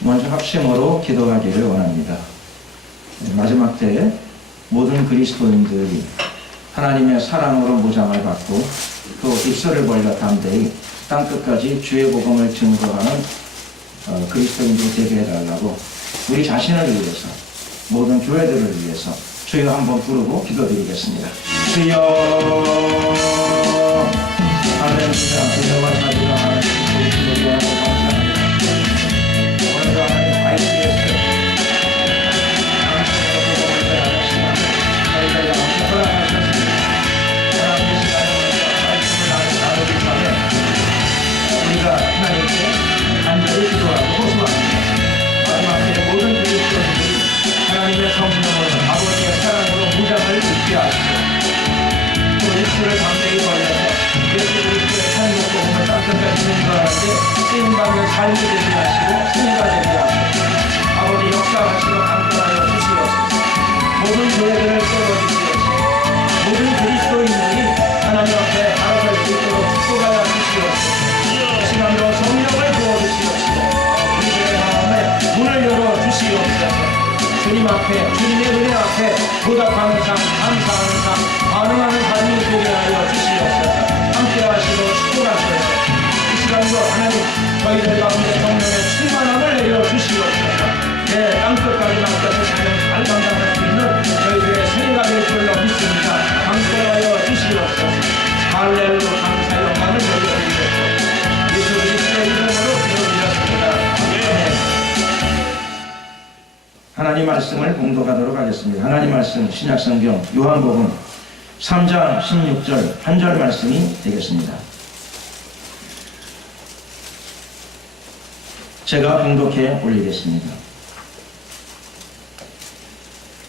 먼저 합심으로 기도하기를 원합니다. 마지막 때에 모든 그리스도인들이 하나님의 사랑으로 무장을 받고 또 입술을 벌려 담대히 땅끝까지 주의 복음을 증거하는 그리스도인들이 되게 해달라고 우리 자신을 위해서 모든 교회들을 위해서 주여 한번 부르고 기도드리겠습니다. 주여 할렐루야. 주여와 자비가 하나님 우리 하나님 감사합니다. 오늘도 하나님 ICS 저희가 양쪽 허락하셨습니다. 하나님 이 시간에 말씀을 나누기 전에 우리가 하나님께 간절히 기도하고 호소합니다. 마지막에 모든 그리스도인들이 하나님의 성령으로 아버지의 사랑으로 무장을 입게 하시고 또 입술을 담대히 벌려서 예수 그리스도의 산국 복음을 땅끝까지 증거하는데 쓰임받는 삶이 되게 하시고 승리가 되게 하시고 아버지 역사하시고 강권하여 주시옵소서. 모든 교회들을 세워주시옵소서. 모든 그리스도인들이 하나님 앞에 알아설 수 있도록 축복하여 주시옵소서. 이 시간으로 성령을 부어주시옵소서. 우리들의 마음에 문을 열어주시옵소서. 주님 앞에, 주님의 은혜 앞에 보답하는 삶, 감사하는 삶, 반응하는 삶이 되게 하여 주시옵소서. 함께 하시고 축복하소서. 이 시간도 하나님 저희들 가운데 성령의 충만함을 내려주시옵소서. 땅끝까지 맡겨서 사명 잘 감당할 수 있는 저희들의 승리가 될 줄로 믿습니다. 함께하여 주시옵소서. 할렐루야. 감사 영광을 돌려드리옵소서. 예수 그리스도의 이름으로 기도드렸습니다. 아멘. 하나님 말씀을 봉독하도록 하겠습니다. 하나님 말씀 신약성경 요한복음 3장 16절 한 절 말씀이 되겠습니다. 제가 봉독해 올리겠습니다.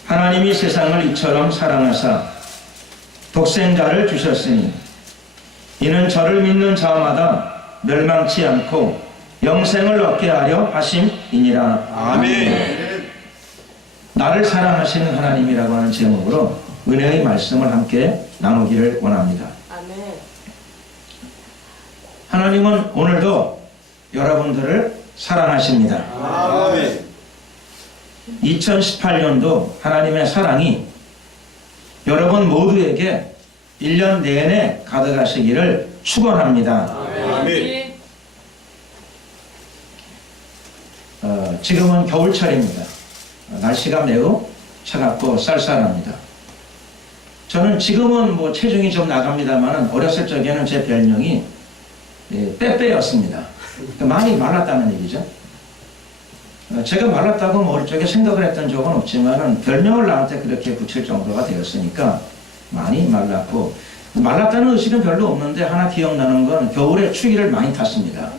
하나님이 세상을 이처럼 사랑하사 독생자를 주셨으니 이는 저를 믿는 자마다 멸망치 않고 영생을 얻게 하려 하심이니라. 아멘. 나를 사랑하시는 하나님이라고 하는 제목으로 은혜의 말씀을 함께 나누기를 원합니다. 아멘. 하나님은 오늘도 여러분들을 사랑하십니다. 아멘. 2018년도 하나님의 사랑이 여러분 모두에게 1년 내내 가득하시기를 축원합니다. 아멘. 지금은 겨울철입니다. 날씨가 매우 차갑고 쌀쌀합니다. 저는 지금은 뭐 체중이 좀 나갑니다만 어렸을 적에는 제 별명이 빼빼였습니다. 많이 말랐다는 얘기죠. 제가 말랐다고 어릴 적에 생각을 했던 적은 없지만 별명을 나한테 그렇게 붙일 정도가 되었으니까 많이 말랐고, 말랐다는 의식은 별로 없는데 하나 기억나는 건 겨울에 추위를 많이 탔습니다.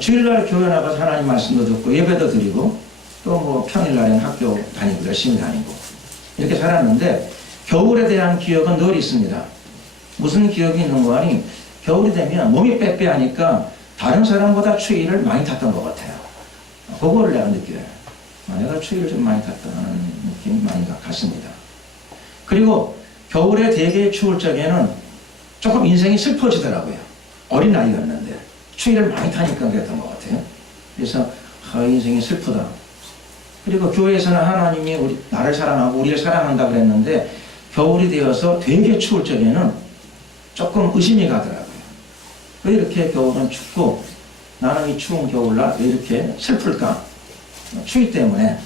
주일날 교회 나가서 하나님 말씀도 듣고 예배도 드리고 또 뭐 평일날에는 학교 다니고 열심히 다니고 이렇게 살았는데 겨울에 대한 기억은 늘 있습니다. 무슨 기억이 있는 거 아니, 겨울이 되면 몸이 빼빼하니까 다른 사람보다 추위를 많이 탔던 것 같아요. 그거를 내가 느껴요. 내가 추위를 좀 많이 탔다는 느낌이 많이 갔습니다. 그리고 겨울에 되게 추울 적에는 조금 인생이 슬퍼지더라고요. 어린 나이였는데 추위를 많이 타니까 그랬던 것 같아요. 그래서 인생이 슬프다. 그리고 교회에서는 하나님이 나를 사랑하고 우리를 사랑한다 그랬는데 겨울이 되어서 되게 추울 적에는 조금 의심이 가더라고요. 왜 이렇게 겨울은 춥고 나는 이 추운 겨울날 왜 이렇게 슬플까? 추위 때문에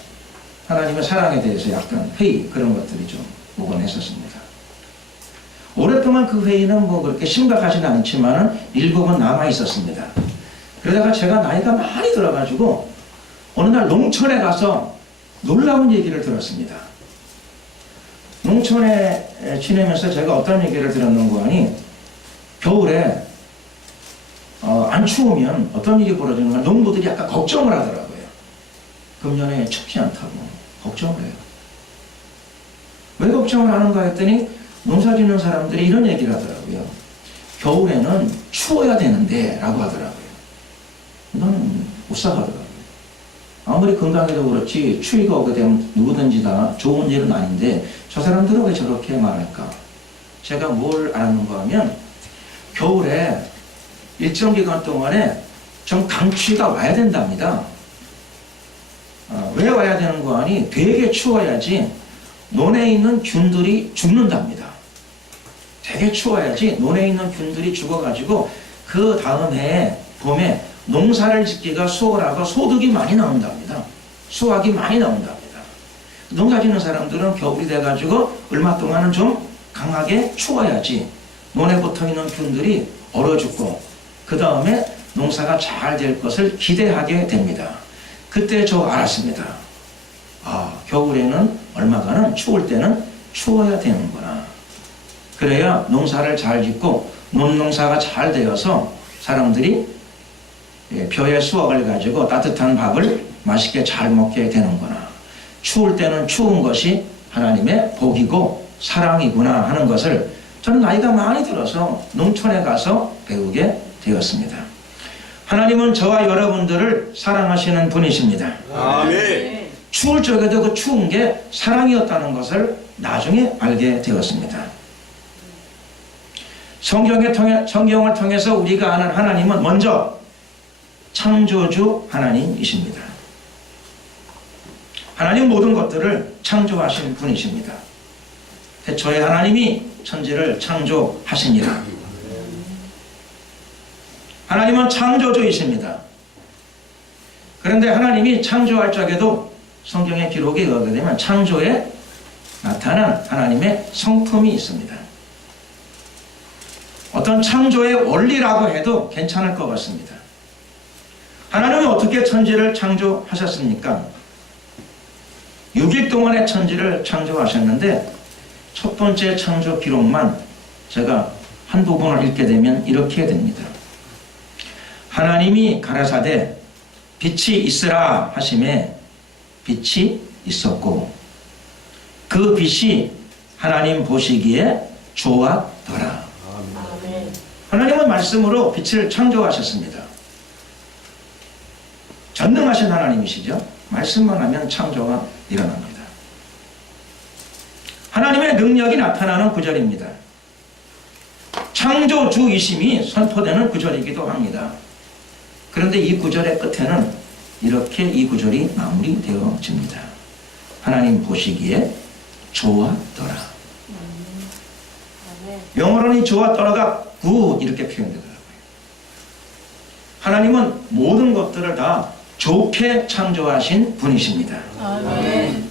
하나님의 사랑에 대해서 약간 회의, 그런 것들이 좀 오곤 했었습니다. 오랫동안 그 회의는 뭐 그렇게 심각하지는 않지만 일부분 남아 있었습니다. 그러다가 제가 나이가 많이 들어가지고 어느 날 농촌에 가서 놀라운 얘기를 들었습니다. 농촌에 지내면서 제가 어떤 얘기를 들었는가 하니, 겨울에 안 추우면 어떤 일이 벌어지는가, 농부들이 약간 걱정을 하더라고요. 금년에 춥지 않다고 걱정을 해요. 왜 걱정을 하는가 했더니 농사 짓는 사람들이 이런 얘기를 하더라고요. 겨울에는 추워야 되는데 라고 하더라고요. 이거는 우스하더라고요. 아무리 건강해도 그렇지 추위가 오게 되면 누구든지 다 좋은 일은 아닌데 저 사람들은 왜 저렇게 말할까? 제가 뭘 알았는가 하면 겨울에 일정 기간 동안에 좀 강추위가 와야 된답니다. 왜 와야 되는 거 아니? 되게 추워야지 논에 있는 균들이 죽는답니다. 되게 추워야지 논에 있는 균들이 죽어가지고 그 다음 해에 봄에 농사를 짓기가 수월하고 소득이 많이 나온답니다. 수확이 많이 나온답니다. 농사 짓는 사람들은 겨울이 돼가지고 얼마 동안은 좀 강하게 추워야지 논에 붙어있는 균들이 얼어 죽고 그 다음에 농사가 잘 될 것을 기대하게 됩니다. 그때 저 알았습니다. 겨울에는 얼마간은 추울 때는 추워야 되는구나. 그래야 농사를 잘 짓고 논농사가 잘 되어서 사람들이 벼의 수확을 가지고 따뜻한 밥을 맛있게 잘 먹게 되는구나. 추울 때는 추운 것이 하나님의 복이고 사랑이구나 하는 것을 저는 나이가 많이 들어서 농촌에 가서 배우게 되었습니다. 하나님은 저와 여러분들을 사랑하시는 분이십니다. 아멘. 추울 적에도 그 추운 게 사랑이었다는 것을 나중에 알게 되었습니다. 성경을 통해서 우리가 아는 하나님은 먼저 창조주 하나님이십니다. 하나님 모든 것들을 창조하신 분이십니다. 태초에 하나님이 천지를 창조하시니라. 하나님은 창조주이십니다. 그런데 하나님이 창조할 적에도 성경의 기록에 의하게 되면 창조에 나타난 하나님의 성품이 있습니다. 어떤 창조의 원리라고 해도 괜찮을 것 같습니다. 하나님이 어떻게 천지를 창조하셨습니까? 6일 동안의 천지를 창조하셨는데 첫 번째 창조 기록만 제가 한 부분을 읽게 되면 이렇게 됩니다. 하나님이 가라사대 빛이 있으라 하심에 빛이 있었고 그 빛이 하나님 보시기에 좋았더라. 하나님은 말씀으로 빛을 창조하셨습니다. 전능하신 하나님이시죠. 말씀만 하면 창조가 일어납니다. 하나님의 능력이 나타나는 구절입니다. 창조주이심이 선포되는 구절이기도 합니다. 그런데 이 구절의 끝에는 이렇게 이 구절이 마무리되어집니다. 하나님 보시기에 좋았더라. 영어로는 이 좋았더라가 good 이렇게 표현되더라고요. 하나님은 모든 것들을 다 좋게 창조하신 분이십니다. 아멘.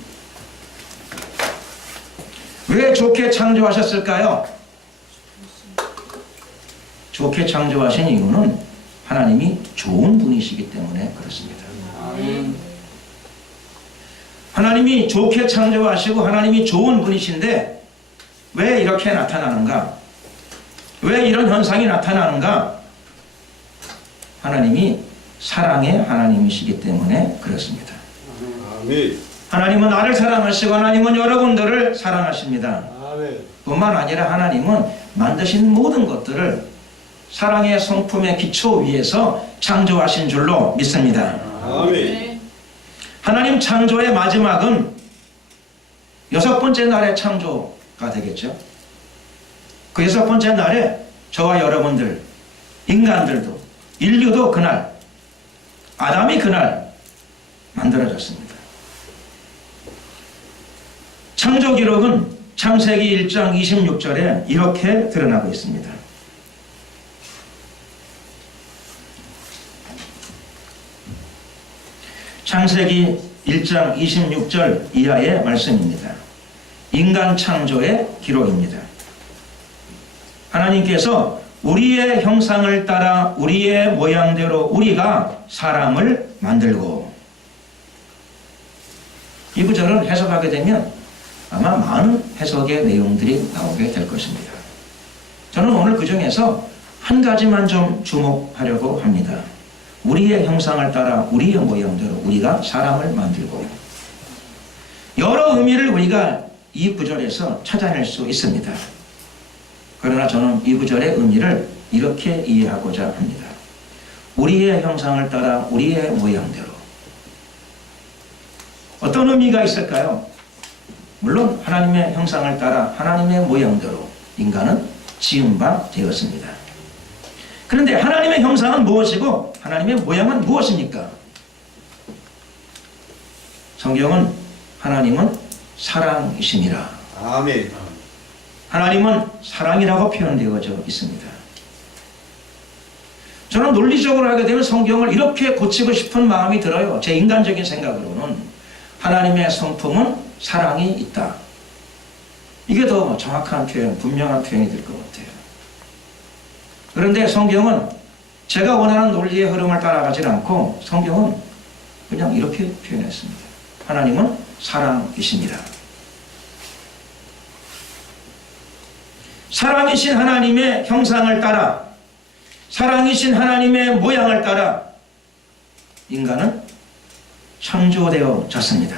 왜 좋게 창조하셨을까요? 좋게 창조하신 이유는 하나님이 좋은 분이시기 때문에 그렇습니다. 하나님이 좋게 창조하시고 하나님이 좋은 분이신데 왜 이렇게 나타나는가? 왜 이런 현상이 나타나는가? 하나님이 사랑의 하나님이시기 때문에 그렇습니다. 아멘. 하나님은 나를 사랑하시고 하나님은 여러분들을 사랑하십니다. 아멘. 뿐만 아니라 하나님은 만드신 모든 것들을 사랑의 성품의 기초 위에서 창조하신 줄로 믿습니다. 아멘. 하나님 창조의 마지막은 6번째 날의 창조가 되겠죠. 그 6번째 날에 저와 여러분들, 인간들도, 인류도 그날, 아담이 그날 만들어졌습니다. 창조 기록은 창세기 1장 26절에 이렇게 드러나고 있습니다. 창세기 1장 26절 이하의 말씀입니다. 인간 창조의 기록입니다. 하나님께서 우리의 형상을 따라 우리의 모양대로 우리가 사람을 만들고, 이 구절을 해석하게 되면 아마 많은 해석의 내용들이 나오게 될 것입니다. 저는 오늘 그 중에서 한 가지만 좀 주목하려고 합니다. 우리의 형상을 따라 우리의 모양대로 우리가 사람을 만들고, 여러 의미를 우리가 이 구절에서 찾아낼 수 있습니다. 그러나 저는 이 구절의 의미를 이렇게 이해하고자 합니다. 우리의 형상을 따라 우리의 모양대로. 어떤 의미가 있을까요? 물론 하나님의 형상을 따라 하나님의 모양대로 인간은 지은 바 되었습니다. 그런데 하나님의 형상은 무엇이고 하나님의 모양은 무엇입니까? 성경은 하나님은 사랑이심이라. 아멘. 하나님은 사랑이라고 표현되어져 있습니다. 저는 논리적으로 하게 되면 성경을 이렇게 고치고 싶은 마음이 들어요. 제 인간적인 생각으로는 하나님의 성품은 사랑이 있다. 이게 더 정확한 표현, 분명한 표현이 될 것 같아요. 그런데 성경은 제가 원하는 논리의 흐름을 따라가지 않고 성경은 그냥 이렇게 표현했습니다. 하나님은 사랑이십니다. 사랑이신 하나님의 형상을 따라, 사랑이신 하나님의 모양을 따라 인간은 창조되어졌습니다.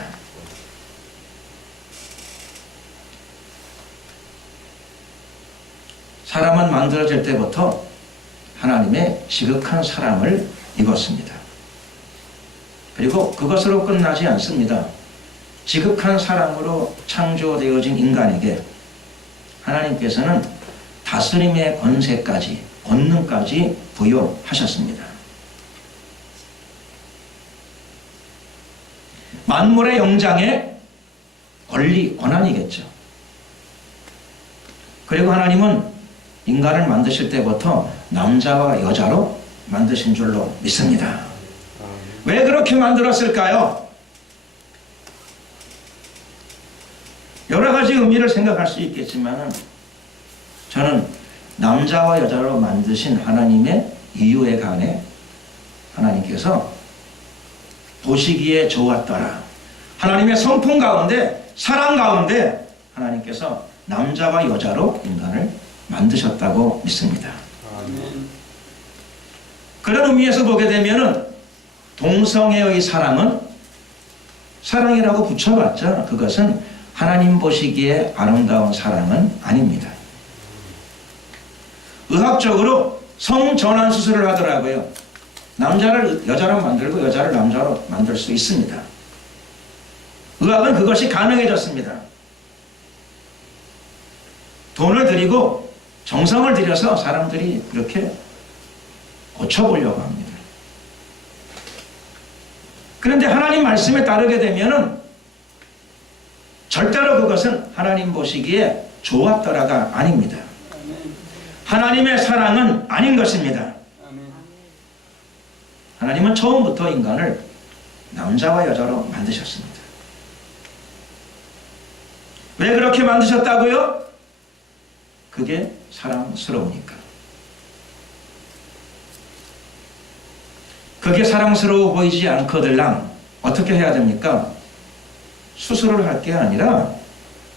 사람은 만들어질 때부터 하나님의 지극한 사랑을 입었습니다. 그리고 그것으로 끝나지 않습니다. 지극한 사랑으로 창조되어진 인간에게 하나님께서는 다스림의 권세까지, 권능까지 부여하셨습니다. 만물의 영장의 권리, 권한이겠죠. 그리고 하나님은 인간을 만드실 때부터 남자와 여자로 만드신 줄로 믿습니다. 왜 그렇게 만들었을까요? 여러 가지 의미를 생각할 수 있겠지만 저는 남자와 여자로 만드신 하나님의 이유에 관해 하나님께서 보시기에 좋았더라. 하나님의 성품 가운데, 사랑 가운데 하나님께서 남자와 여자로 인간을 만드셨다고 믿습니다. 아멘. 그런 의미에서 보게 되면은 동성애의 사랑은 사랑이라고 붙여봤자 그것은 하나님 보시기에 아름다운 사랑은 아닙니다. 의학적으로 성전환 수술을 하더라고요. 남자를 여자로 만들고 여자를 남자로 만들 수 있습니다. 의학은 그것이 가능해졌습니다. 돈을 들이고 정성을 들여서 사람들이 그렇게 고쳐보려고 합니다. 그런데 하나님 말씀에 따르게 되면은 절대로 그것은 하나님 보시기에 좋았더라가 아닙니다. 하나님의 사랑은 아닌 것입니다. 하나님은 처음부터 인간을 남자와 여자로 만드셨습니다. 왜 그렇게 만드셨다고요? 그게 사랑스러우니까. 그게 사랑스러워 보이지 않거들랑 어떻게 해야 됩니까? 수술을 할 게 아니라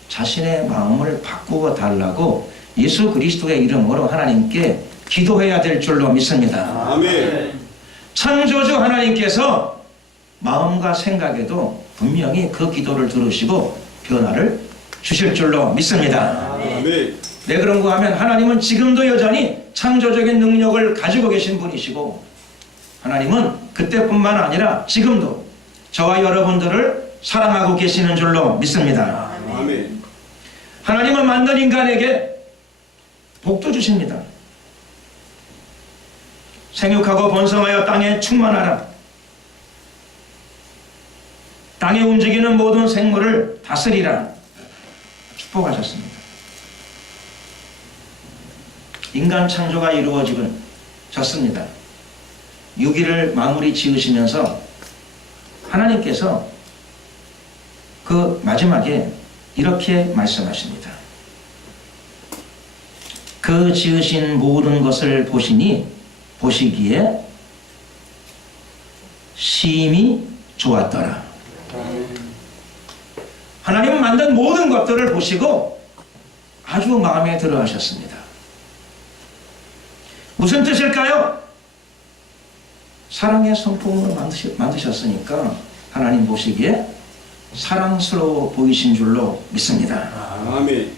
자신의 마음을 바꾸어 달라고 예수 그리스도의 이름으로 하나님께 기도해야 될 줄로 믿습니다. 아멘. 창조주 하나님께서 마음과 생각에도 분명히 그 기도를 들으시고 변화를 주실 줄로 믿습니다. 아멘. 왜 그런가 하면 하나님은 지금도 여전히 창조적인 능력을 가지고 계신 분이시고 하나님은 그때뿐만 아니라 지금도 저와 여러분들을 사랑하고 계시는 줄로 믿습니다. 아멘. 하나님은 만든 인간에게 복도 주십니다. 생육하고 번성하여 땅에 충만하라. 땅에 움직이는 모든 생물을 다스리라. 축복하셨습니다. 인간 창조가 이루어졌습니다. 6일을 마무리 지으시면서 하나님께서 그 마지막에 이렇게 말씀하십니다. 그 지으신 모든 것을 보시기에 심히 좋았더라. 하나님은 만든 모든 것들을 보시고 아주 마음에 들어 하셨습니다. 무슨 뜻일까요? 사랑의 성품을 만드셨으니까 하나님 보시기에 사랑스러워 보이신 줄로 믿습니다. 아멘.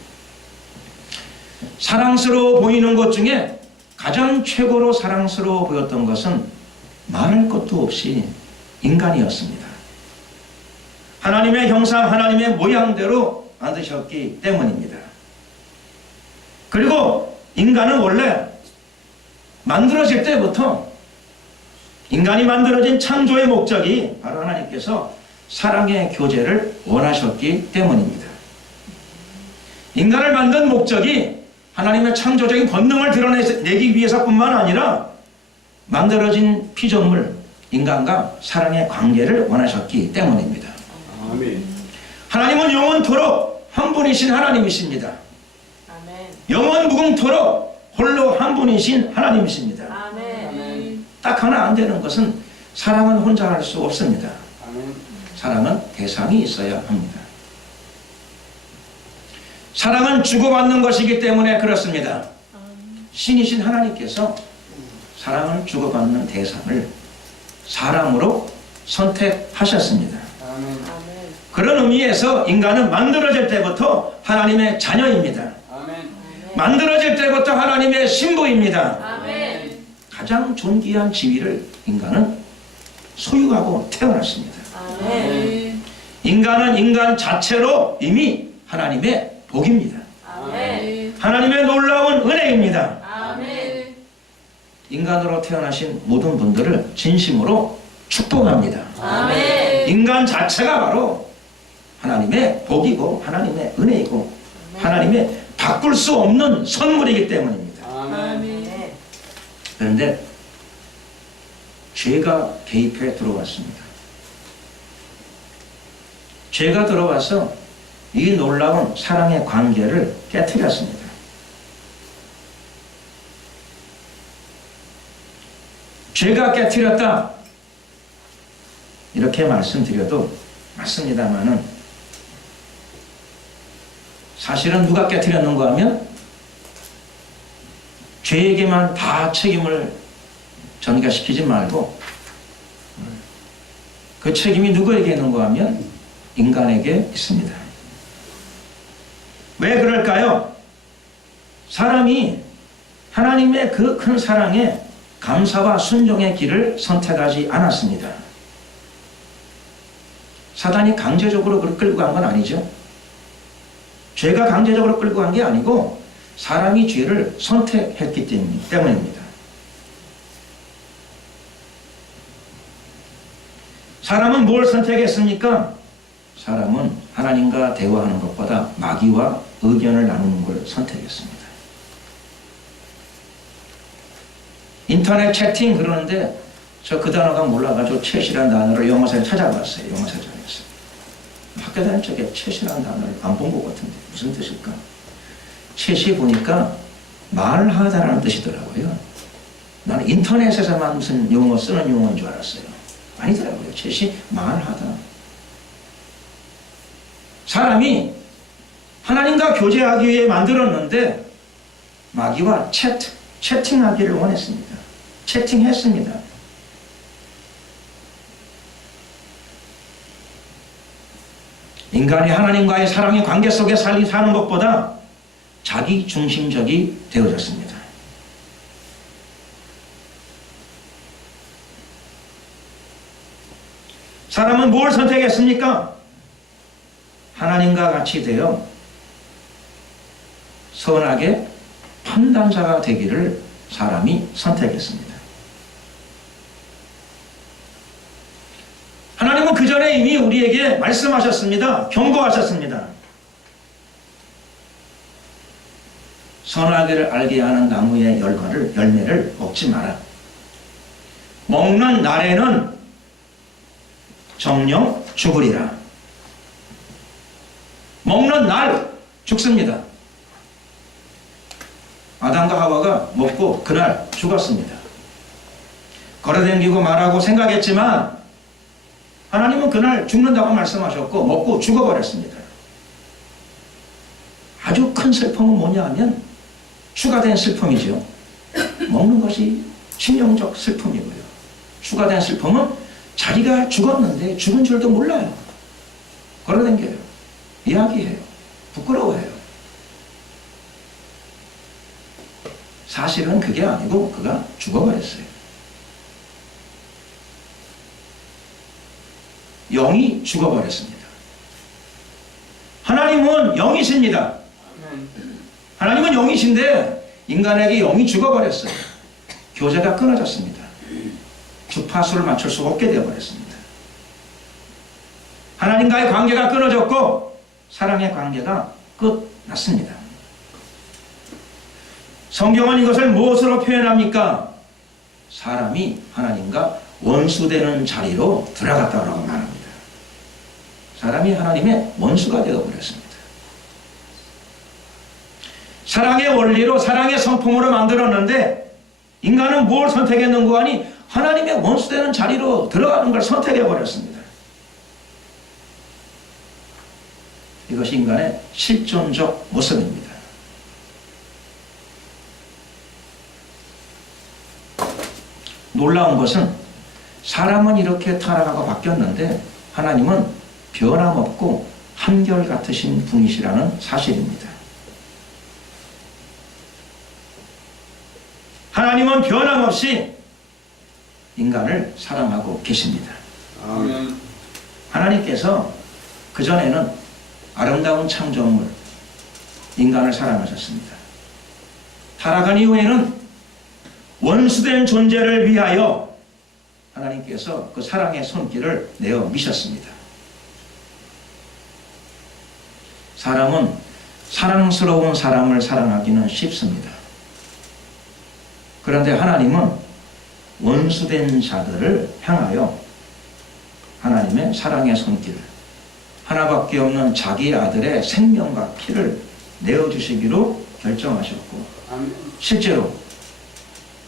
사랑스러워 보이는 것 중에 가장 최고로 사랑스러워 보였던 것은 말할 것도 없이 인간이었습니다. 하나님의 형상, 하나님의 모양대로 만드셨기 때문입니다. 그리고 인간은 원래 만들어질 때부터 인간이 만들어진 창조의 목적이 바로 하나님께서 사랑의 교제를 원하셨기 때문입니다. 인간을 만든 목적이 하나님의 창조적인 본능을 드러내기 위해서뿐만 아니라 만들어진 피조물 인간과 사랑의 관계를 원하셨기 때문입니다. 아멘. 하나님은 영원토록 한 분이신 하나님이십니다. 아멘. 영원 무궁토록 홀로 한 분이신 하나님이십니다. 아멘. 딱 하나 안 되는 것은 사랑은 혼자 할 수 없습니다. 아멘. 사랑은 대상이 있어야 합니다. 사랑은 주고받는 것이기 때문에 그렇습니다. 신이신 하나님께서 사랑을 주고받는 대상을 사람으로 선택하셨습니다. 아멘. 아멘. 그런 의미에서 인간은 만들어질 때부터 하나님의 자녀입니다. 아멘. 만들어질 때부터 하나님의 신부입니다. 아멘. 가장 존귀한 지위를 인간은 소유하고 태어났습니다. 아멘. 인간은 인간 자체로 이미 하나님의 복입니다. 아멘. 하나님의 놀라운 은혜입니다. 아멘. 인간으로 태어나신 모든 분들을 진심으로 축복합니다. 아멘. 인간 자체가 바로 하나님의 복이고 하나님의 은혜이고 하나님의 바꿀 수 없는 선물이기 때문입니다. 아멘. 그런데 죄가 개입해 들어왔습니다. 죄가 들어와서 이 놀라운 사랑의 관계를 깨뜨렸습니다. 죄가 깨뜨렸다 이렇게 말씀드려도 맞습니다만은 사실은 누가 깨뜨렸는가 하면 죄에게만 다 책임을 전가시키지 말고 그 책임이 누구에게 있는가 하면 인간에게 있습니다. 왜 그럴까요? 사람이 하나님의 그 큰 사랑에 감사와 순종의 길을 선택하지 않았습니다. 사단이 강제적으로 끌고 간 건 아니죠. 죄가 강제적으로 끌고 간 게 아니고 사람이 죄를 선택했기 때문입니다. 사람은 뭘 선택했습니까? 사람은 하나님과 대화하는 것보다 마귀와 의견을 나누는 걸 선택했습니다. 인터넷 채팅 그러는데 저 그 단어가 몰라가지고 챗이라는 단어를 영어사에 찾아봤어요. 영어사전에서. 학교 다닐 적에 챗이라는 단어를 안 본 것 같은데 무슨 뜻일까? 챗이 보니까 말하다라는 뜻이더라고요. 나는 인터넷에서만 무슨 용어 쓰는 용어인 줄 알았어요. 아니더라고요. 챗이 말하다. 사람이 하나님과 교제하기 위해 만들었는데 마귀와 채팅하기를 원했습니다. 채팅했습니다. 인간이 하나님과의 사랑의 관계 속에 사는 것보다 자기 중심적이 되어졌습니다. 사람은 뭘 선택했습니까? 하나님과 같이 되어 선하게 판단자가 되기를 사람이 선택했습니다. 하나님은 그 전에 이미 우리에게 말씀하셨습니다. 경고하셨습니다. 선하게를 알게 하는 나무의 열매를 먹지 마라. 먹는 날에는 정령 죽으리라. 먹는 날 죽습니다. 아담과 하와가 먹고 그날 죽었습니다. 걸어다니고 말하고 생각했지만 하나님은 그날 죽는다고 말씀하셨고 먹고 죽어버렸습니다. 아주 큰 슬픔은 뭐냐 하면 추가된 슬픔이죠. 먹는 것이 치명적 슬픔이고요. 추가된 슬픔은 자기가 죽었는데 죽은 줄도 몰라요. 걸어다녀요. 이야기해요. 부끄러워해요. 사실은 그게 아니고 그가 죽어버렸어요. 영이 죽어버렸습니다. 하나님은 영이십니다. 하나님은 영이신데 인간에게 영이 죽어버렸어요. 교제가 끊어졌습니다. 주파수를 맞출 수 없게 되어버렸습니다. 하나님과의 관계가 끊어졌고 사랑의 관계가 끝났습니다. 성경은 이것을 무엇으로 표현합니까? 사람이 하나님과 원수되는 자리로 들어갔다고 말합니다. 사람이 하나님의 원수가 되어버렸습니다. 사랑의 원리로 사랑의 성품으로 만들었는데 인간은 뭘 선택했는고 하니 하나님의 원수되는 자리로 들어가는 걸 선택해버렸습니다. 이것이 인간의 실존적 모습입니다. 놀라운 것은 사람은 이렇게 타락하고 바뀌었는데 하나님은 변함없고 한결같으신 분이시라는 사실입니다. 하나님은 변함없이 인간을 사랑하고 계십니다. 아멘. 하나님께서 그전에는 아름다운 창조물 인간을 사랑하셨습니다. 타락한 이후에는 원수된 존재를 위하여 하나님께서 그 사랑의 손길을 내어 미셨습니다. 사람은 사랑스러운 사람을 사랑하기는 쉽습니다. 그런데 하나님은 원수된 자들을 향하여 하나님의 사랑의 손길, 하나밖에 없는 자기 아들의 생명과 피를 내어주시기로 결정하셨고 아멘. 실제로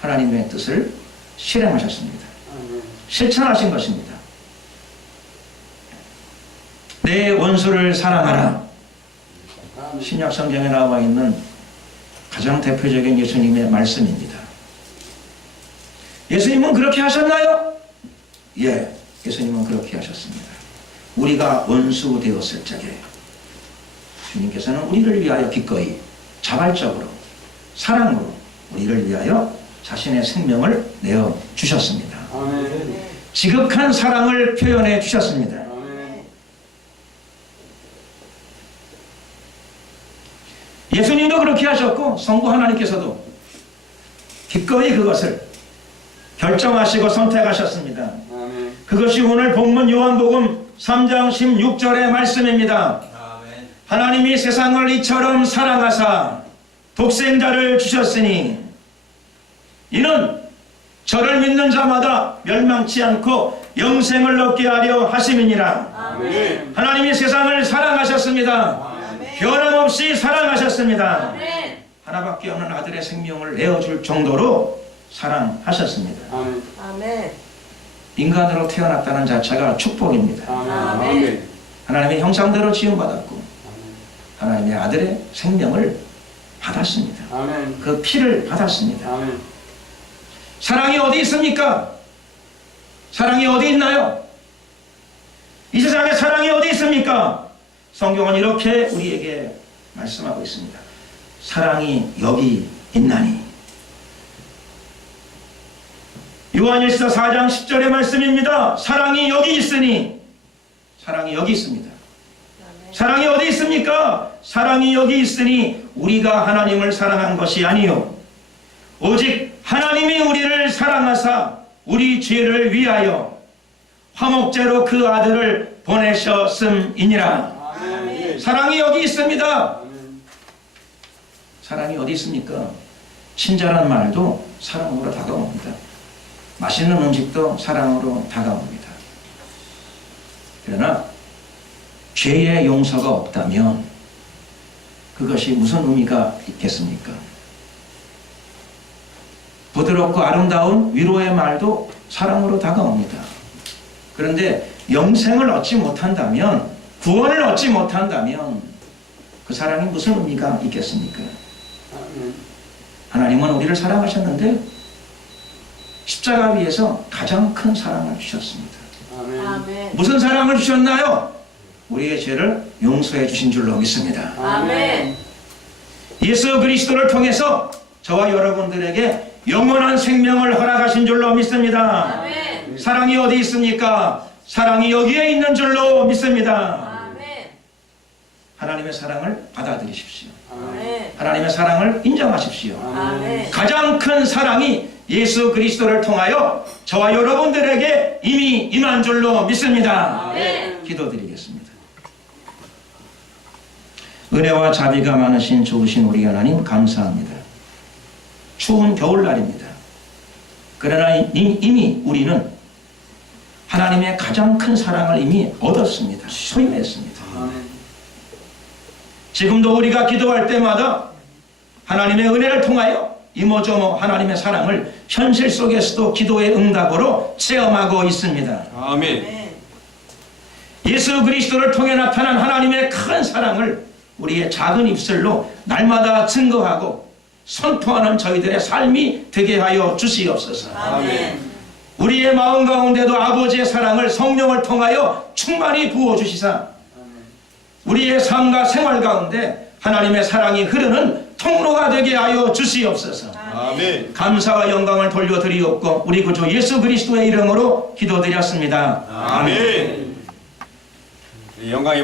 하나님의 뜻을 실행하셨습니다. 아멘. 실천하신 것입니다. 내 원수를 사랑하라. 아멘. 신약 성경에 나와 있는 가장 대표적인 예수님의 말씀입니다. 예수님은 그렇게 하셨나요? 예, 예수님은 그렇게 하셨습니다. 우리가 원수 되었을 적에 주님께서는 우리를 위하여 기꺼이 자발적으로 사랑으로 우리를 위하여 자신의 생명을 내어 주셨습니다. 아멘. 지극한 사랑을 표현해 주셨습니다. 아멘. 예수님도 그렇게 하셨고 성부 하나님께서도 기꺼이 그것을 결정하시고 선택하셨습니다. 아멘. 그것이 오늘 본문 요한복음 3장 16절의 말씀입니다. 아멘. 하나님이 세상을 이처럼 사랑하사 독생자를 주셨으니 이는 저를 믿는 자마다 멸망치 않고 영생을 얻게 하려 하심이니라. 아멘. 하나님이 세상을 사랑하셨습니다. 변함없이 사랑하셨습니다. 아멘. 하나밖에 없는 아들의 생명을 내어줄 정도로 사랑하셨습니다. 아멘. 아멘. 인간으로 태어났다는 자체가 축복입니다. 아멘. 하나님의 형상대로 지음받았고 아멘. 하나님의 아들의 생명을 받았습니다. 아멘. 그 피를 받았습니다. 아멘. 사랑이 어디 있습니까? 사랑이 어디 있나요? 이 세상에 사랑이 어디 있습니까? 성경은 이렇게 우리에게 말씀하고 있습니다. 사랑이 여기 있나니. 요한일서 4장 10절의 말씀입니다. 사랑이 여기 있으니. 사랑이 여기 있습니다. 사랑이 어디 있습니까? 사랑이 여기 있으니 우리가 하나님을 사랑한 것이 아니요 오직 하나님이 우리를 사랑하사 우리 죄를 위하여 화목제로 그 아들을 보내셨음이니라. 아멘. 사랑이 여기 있습니다. 아멘. 사랑이 어디 있습니까? 친절한 말도 사랑으로 다가옵니다. 맛있는 음식도 사랑으로 다가옵니다. 그러나 죄의 용서가 없다면 그것이 무슨 의미가 있겠습니까? 부드럽고 아름다운 위로의 말도 사랑으로 다가옵니다. 그런데 영생을 얻지 못한다면, 구원을 얻지 못한다면 그 사랑이 무슨 의미가 있겠습니까? 아멘. 하나님은 우리를 사랑하셨는데 십자가 위에서 가장 큰 사랑을 주셨습니다. 아멘. 아멘. 무슨 사랑을 주셨나요? 우리의 죄를 용서해 주신 줄로 믿습니다. 아멘. 예수 그리스도를 통해서 저와 여러분들에게 영원한 생명을 허락하신 줄로 믿습니다. 아멘. 사랑이 어디 있습니까? 사랑이 여기에 있는 줄로 믿습니다. 아멘. 하나님의 사랑을 받아들이십시오. 아멘. 아멘. 하나님의 사랑을 인정하십시오. 아멘. 가장 큰 사랑이 예수 그리스도를 통하여 저와 여러분들에게 이미 임한 줄로 믿습니다. 아멘. 기도드리겠습니다. 은혜와 자비가 많으신 좋으신 우리 하나님 감사합니다. 추운 겨울날입니다. 그러나 이미 우리는 하나님의 가장 큰 사랑을 이미 얻었습니다. 소유했습니다. 아멘. 지금도 우리가 기도할 때마다 하나님의 은혜를 통하여 이모저모 하나님의 사랑을 현실 속에서도 기도의 응답으로 체험하고 있습니다. 아멘. 예수 그리스도를 통해 나타난 하나님의 큰 사랑을 우리의 작은 입술로 날마다 증거하고 선포하는 저희들의 삶이 되게 하여 주시옵소서. 아멘. 우리의 마음 가운데도 아버지의 사랑을 성령을 통하여 충만히 부어주시사 우리의 삶과 생활 가운데 하나님의 사랑이 흐르는 통로가 되게 하여 주시옵소서. 아멘. 감사와 영광을 돌려드리옵고 우리 구주 예수 그리스도의 이름으로 기도드렸습니다. 아멘. 영광이